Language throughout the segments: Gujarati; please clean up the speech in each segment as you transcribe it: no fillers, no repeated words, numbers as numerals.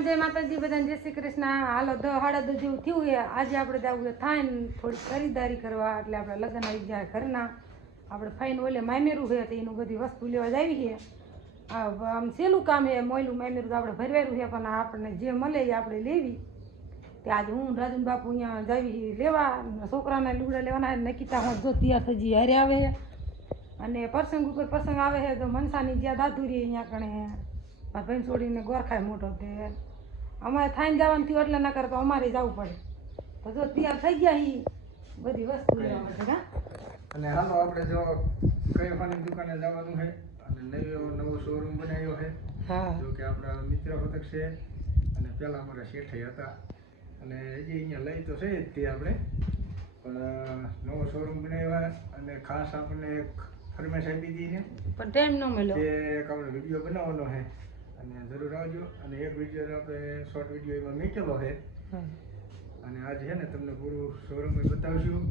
રામ જય માતાજી બધાને જય શ્રી કૃષ્ણ. હાલો 10:30 જેવું થયું છે. આજે આપણે જવું થાય ને થોડી ખરીદારી કરવા, એટલે આપણે લગ્ન આવી ગયા ઘરના. આપણે ફાઈન ઓલે મામેરું છે તો એનું બધી વસ્તુ લેવા જ આવી છે. આમ સહેલું કામ છે, મોયલું મામેરું તો આપણે ભરવેરું છે, પણ આપણને જે મળે એ આપણે લેવી. તે આજે હું રાજન બાપુ અહીંયા જાવી લેવા, છોકરાના લુગડા લેવાના. નકીતા હું જો તૈયાર થઈ જઈ હારે આવે છે, અને પ્રસંગ ઉપર પ્રસંગ આવે છે તો મનસાની જ્યાં દાદુરી અહીંયા કણે ભાઈ છોડીને ગોરખાય મોટો તે અમારે થાઈને જવાનું થયું એટલે ના કરે તો અમારે જવું પડે. તો જો તૈયાર થઈ ગયા એ બધી વસ્તુ લેવા માટે. હા, અને હાલો આપણે જો કઈ ફાની દુકાને જવાનું છે અને નવો શોરૂમ બનાવ્યો છે. હા, જો કે આપણા મિત્ર હોતક છે અને પહેલા અમારા શેઠાઈ હતા અને હજી અહીંયા લઈ તો છે જ તે આપણે, પણ નવો શોરૂમ બનાવ્યા અને ખાસ આપણને ફરમાઈશ આપી દીધી ને પણ ટાઈમ ન મળ્યો તે એક આપણે વિડીયો બનાવવાનો છે અને જરૂર આવજો. અને એક વિડીયો આપણે શોર્ટ વિડીયો એમાં મૂકેલો છે અને આજે છે ને તમને પૂરું શોરૂમ બતાવશું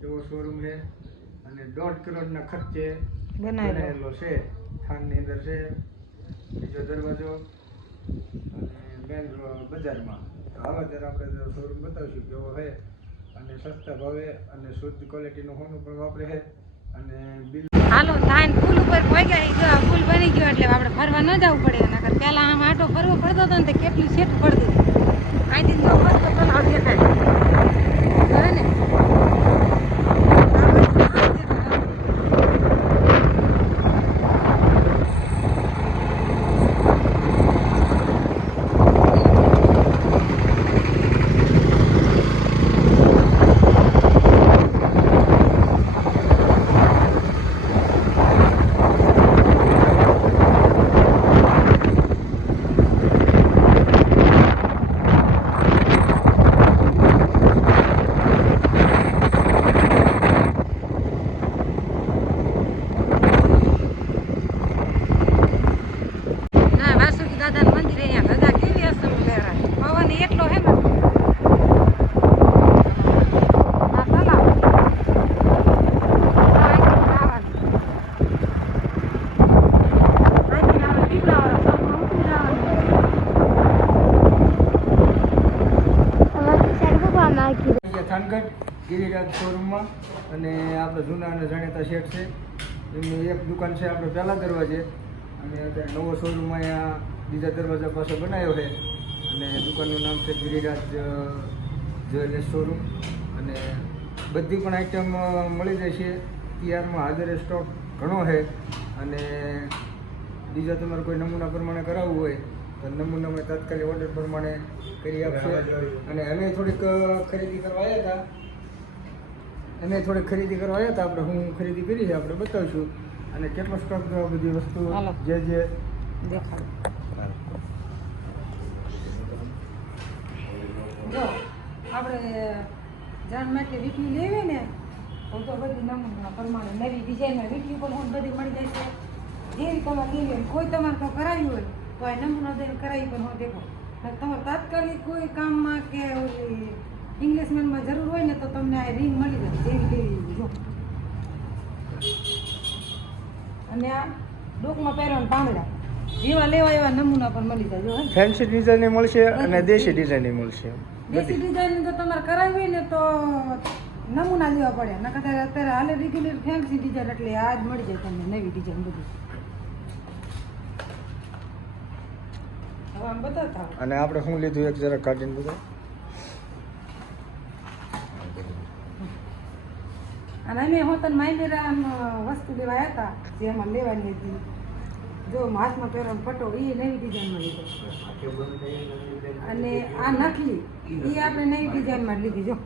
કેવો શોરૂમ છે. અને 1.5 કરોડના ખર્ચે બનાવેલો છે. થાનની અંદર છે, બીજો દરવાજો અને મેન બજારમાં. હાલો ત્યારે આપણે શોરૂમ બતાવશું કેવો છે અને સસ્તા ભાવે અને શુદ્ધ ક્વોલિટીનું હોનું પણ વાપરે છે. અને બિલ હાલો થાય પુલ ઉપર પહોંચ્યા, પુલ બની ગયો એટલે આપણે ફરવા ન જવું પડે. નકર પહેલાં આમ આટો ફરવો પડતો હતો ને તો કેટલી સેટ પડતી હતી. અહીંથી તો મસ્ત તલાવ દેખાય હવે ને. થાનગઢ ગિરિરાજ શોરૂમમાં અને આપણે જૂના અને જાણીતા શેઠ છે. એમની એક દુકાન છે આપણે પહેલા દરવાજે અને અત્યારે નવો શોરૂમ અહીંયા બીજા દરવાજા પાસે બનાવ્યો છે અને દુકાનનું નામ છે ગિરિરાજ જ્વેલર્સ શોરૂમ. અને બધી પણ આઈટમ મળી જાય છે તૈયારમાં. હાજર સ્ટોક ઘણો છે અને બીજા તમારે કોઈ નમૂના પ્રમાણે કરાવવું હોય તો નમૂનામાં તાત્કાલિક ઓર્ડર પ્રમાણે કરી આપશે. અને અમે થોડીક ખરીદી કરવા આવ્યા હતા આપણે હું ખરીદી કરી છે આપણે બતાવીશું અને કેટલો સ્ટોક બધી વસ્તુ જે દેખાડો. જો આપણે જાણ માટે વીટી લેવી ને તો બધી નમૂના પ્રમાણે નવી ડિઝાઇનમાં વીટી પણ હું બધી મળી જાય છે. જેવી તમારે લેવી હોય, કોઈ તમારે તો કરાવી હોય તો આ નમૂના દઈને કરાવી પણ હું દેખો. તમારે તાત્કાલિક કોઈ કામમાં કે ઓલી ઇંગ્લિશમેનમાં જરૂર હોય ને તો તમને આ રિંગ મળી જાય જેવી લેવી જો. અને આ ડોકમાં પહેરવાના પાંદડા જેવા લેવા એવા નમૂના પણ મળી જાય જો. ફેન્સી ડિઝાઇન મળશે અને દેશી ડિઝાઇન મળશે. દેશી ડિઝાઇન તો તમારે કરાવી હોય ને તો નમૂના લેવા પડે. નકર અત્યારે હાલે રેગ્યુલર ફેન્સી ડિઝાઇન એટલે આ જ મળી જાય તમને નવી ડિઝાઇન બધી. અને આપણે શું લીધું એક જરા કાઢીને બધા. અને અમે હોતન માયમેરા વસ્તુ લેવા આવ્યા હતા જે એમાં લેવાની હતી. જો હાથમાં પહેરવાનો પટો એ નવી ડિઝાઇનમાં લીધો અને આ નકલી એ આપણે નવી ડિઝાઇનમાં લીધી જો.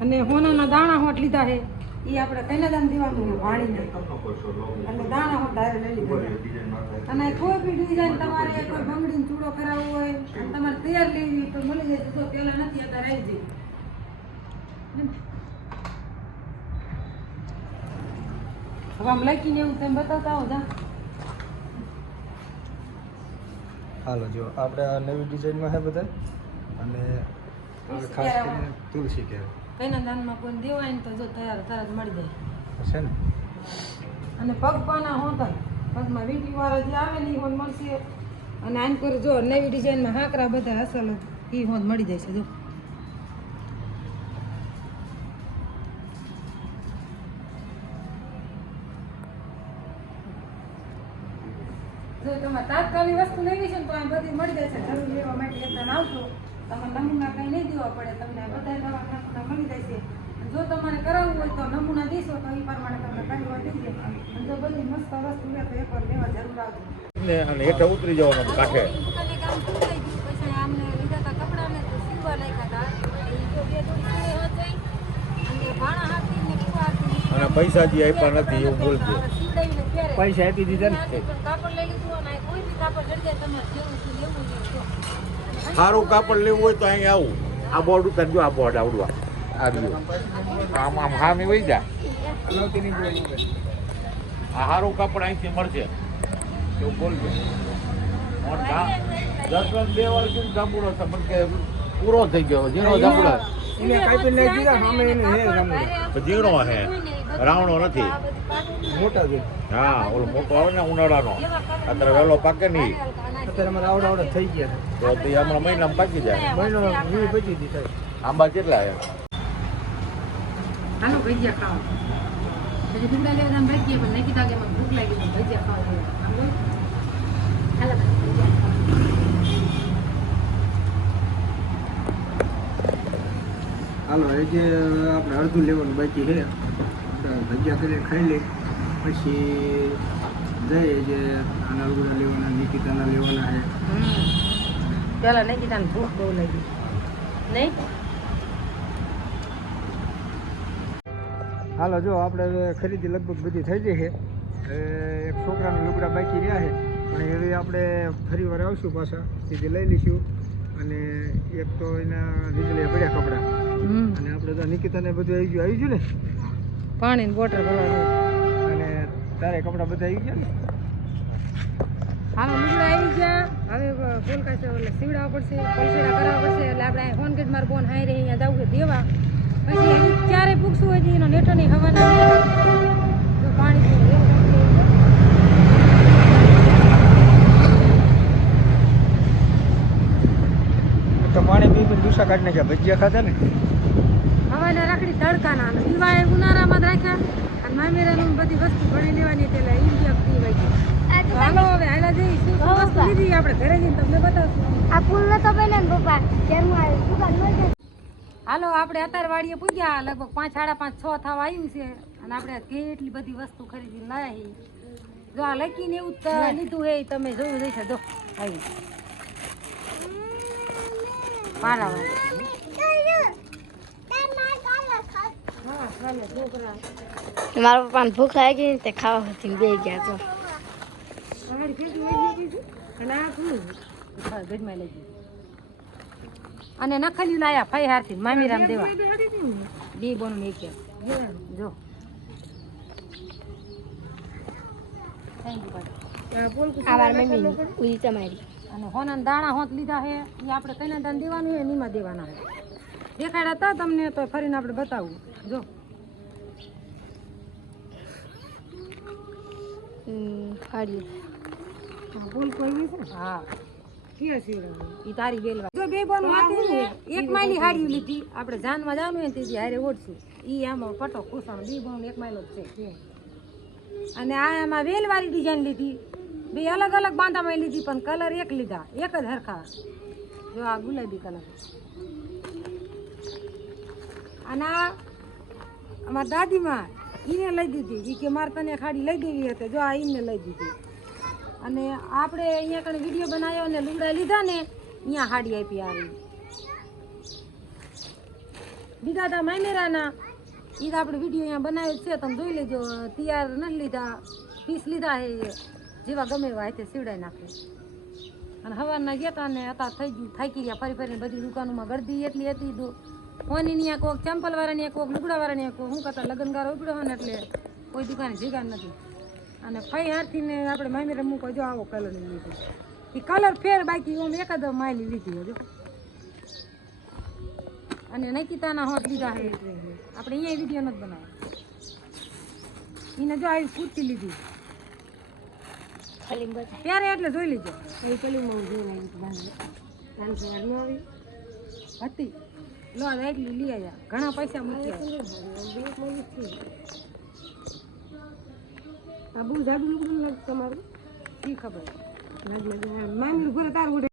અને હોનાના દાણા હોટ લીધા છે એ આપણે કન્યાદાન દેવાનું વાણીને એટલે દાણા હોટ ડાયરેક્ટ લઈ લીધા. અને કોઈ બી ડિઝાઇન તમારે કોઈ બંગડીનો ચૂડો કરાવવો હોય અને તમારે તૈયાર લેવી તો મળી જાય. તો પહેલાં નથી અત્યારે આવી જાય. હવે આમ લખીને એવું તમે બતાવતા આવો જા. હાલો જો આપણે આ નવી ડિઝાઇનમાં છે બધા અને ખાસ કરીને તુલસી કહેવાય. કઈના દાનમાં કોઈ દેવાય ને તો જો તૈયાર તરત મળી જાય છે ને. અને પગ પાના હોતા પગમાં વીંટી વાળા જે આવે ને એ મળશે અને આમ પર જો નવી ડિઝાઇનમાં હાકરા બધા અસલ ઈ હોત મળી જાય છે જો જો તમારે તાત્કાલિક વસ્તુ લેવી છે ને તો આ બધી મળી જશે જરૂર લેવા માટે એકદમ આવજો તમારે નમૂના કંઈ નહીં દેવા પડે તમને બધા દવાખાના મળી જશે જો તમારે કરાવવું હોય તો નમૂના દેશો તો એ પ્રમાણે તમને કરવા દઈએ અને જો બધી મસ્ત વસ્તુ લે તો એકવાર લેવા જરૂર આવજો અને હેઠા ઉતરી જવાનું કાંઠે અને પૈસા જે આપ્યા નથી એવું બોલજો પૈસા આપી દીધા ને સારું કાપડ લેવું હોય તો અહીં આવું આ બોર્ડ ઉતારજો આ બોર્ડ આવડવા આ રહ્યું આમ આમ હામી વહી જા નહોતી નહીં જોઈ આ સારું કાપડ અહીંથી મળશે એવું બોલજો 10-2 વર્ષથી જાંબુડો છે પણ કે પૂરો થઈ ગયો ઝીણો જાંબુડો એને કાપી નાખી દીધા સામે એને હે સામે ઝીણો હે રાવણો નથી મોટા છે હા ઓલો મોટો આવે ને ઉનાળાનો અત્યારે વહેલો પાકે નહીં અત્યારે અમારે આવડા થઈ ગયા તો તે હમણાં મહિનામાં પાકી જાય મહિનો 20 પચી દીધા આંબા કેટલા હે હાલો ભજીયા ખાવા પછી ડુંગળા લેવા તમે ભજીયા પણ નાખી દાગે મને ભૂખ લાગી તો ભજીયા ખાવા આમ હાલો ભજીયા હાલો એ જે આપણે અડધું લેવાનું બાકી છે ભજીયા કરીને ખાઈ લઈ પછી જઈએ જે આના ગુડા લેવાના નિકિતાના લેવાના છે પેલા નિકિતાને ભૂખ બહુ લાગી નહીં હાલો જો આપણે હવે ખરીદી લગભગ બધી થઈ ગઈ છે એક છોકરાના લુગડા બાકી રહ્યા છે પણ એવી આપણે ફરી વાર આવશું પાછા સીધી લઈ લઈશું અને એક તો એના વીજળીએ પડ્યા કપડાં અને આપણે તો નિકિતાને બધું આવી ગયું ને પાણીની બોટલ ભરવા અને તારે કપડાં બધા આવી ગયા ને હાલો લુગડા આવી ગયા હવે ફૂલકાશે એટલે સીવડાવવા પડશે પૈસા કરાવવા પડશે એટલે આપણે ફોન કરી મારું બોન હાઈ રહી અહીંયા જવું દેવા પછી એની ક્યારે પૂછવું હોય એનો નેટોની હવા ના તો પાણી તો પાણી પી પી દુસા કાઢી નાખ્યા ભજીયા ખાધા ને હવાના રાખડી તડકાના દીવા ઉનાળામાં જ રાખ્યા અને મામેરાનું બધી વસ્તુ ભણી લેવાની એટલે ઇન્ડિયા પીવાઈ ગઈ હાલો હવે હાલા જઈ શું વસ્તુ લીધી આપણે ઘરે જઈને તમને બતાવશું આ ફૂલ નતો પહેલા ને પપ્પા ઘરમાં આવી દુકાન મળે હાલો આપણે અત્યારે વાડીએ પૂગ્યા લગભગ 5, 5:30, 6 થવા આવ્યું છે અને આપણે કેટલી બધી વસ્તુ ખરીદી લાવી જો આ લખીને એવું લીધું હે તમે જોયું જઈશે જો આવી મારા પપ્પાને ભૂખ લાગી ને તે ખાવા હતી બે ગયા તો અને નખલી લાયા ફાઈ હારથી મામી રામ દેવા બે બોન એક જો આવાર મમ્મી ઉઈ તમારી અને હોના દાણા હોત લીધા છે એ આપણે કઈના દાન દેવાનું છે નીમાં દેવાના છે દેખાડ્યા હતા તમને તો ફરીને આપણે બતાવું જો બોલ કોઈ છે હા ઈ તારી બેલવા જો બે બોન હાથી એક માઈલી હાડી લીધી આપણે જાનમાં જવાનું હોય તેથી હારે ઓઢશું ઈ આમાં પટો ખુશાનો બે બોન એક માઈલો જ છે અને આ આમાં વેલવાળી ડિઝાઇન લીધી બે અલગ અલગ બાંધામાં લીધી પણ કલર એક લીધા એક જ હરખા જો આ ગુલાબી કલર અને આ અમારા દાદીમાં એને લઈ દીધી એ કે મારે તને ખાડી લઈ દેવી હતી જો આ એને લઈ દીધી અને આપણે અહીંયા કણ વિડીયો બનાવ્યો અને લુગડા લીધા ને અહીંયા હાડી આપી આવી બીજા હતા મામેરાના એ તો આપણે વિડીયો અહીંયા બનાવ્યો છે તમે જોઈ લેજો તૈયાર નથી લીધા પીસ લીધા છે જેવા ગમે એવા હાથે સીવડાવી નાખે અને સવારના ગયા હતા ને અત્યારે થઈ ગયું થાકી ગયા ફરી ફરીને બધી દુકાનોમાં ગરદી એટલી હતી ફોની ત્યાં કોઈક ચંપલવાળાની કોઈક લુગડાવાળાની કોઈક શું કરતા લગ્નગારો ઉપડ્યો હોય ને એટલે કોઈ દુકાને જગ્યા નથી અને ફઈ હારથીને આપણે મામી રમવું કહો જો આવો કલર લીધો એ કલર ફેર બાકી ઓમ એક જ માયલી લીધી જો અને નૈકિતાના હોત લીધા છે આપણે અહીંયા વિડીયો નથી બનાવ્યો એને જો આવી કુર્તી લીધી ફિલ્મ બતા ત્યારે એટલે જોઈ લીજો એ ફિલ્મમાં જોઈને આવી આવી હતી લો એટલી લઈ આવ્યા ઘણા પૈસા મૂક્યા આ બહુ જાડું લુગડું લાગે તમારું શી ખબર મામી ઘરે તારું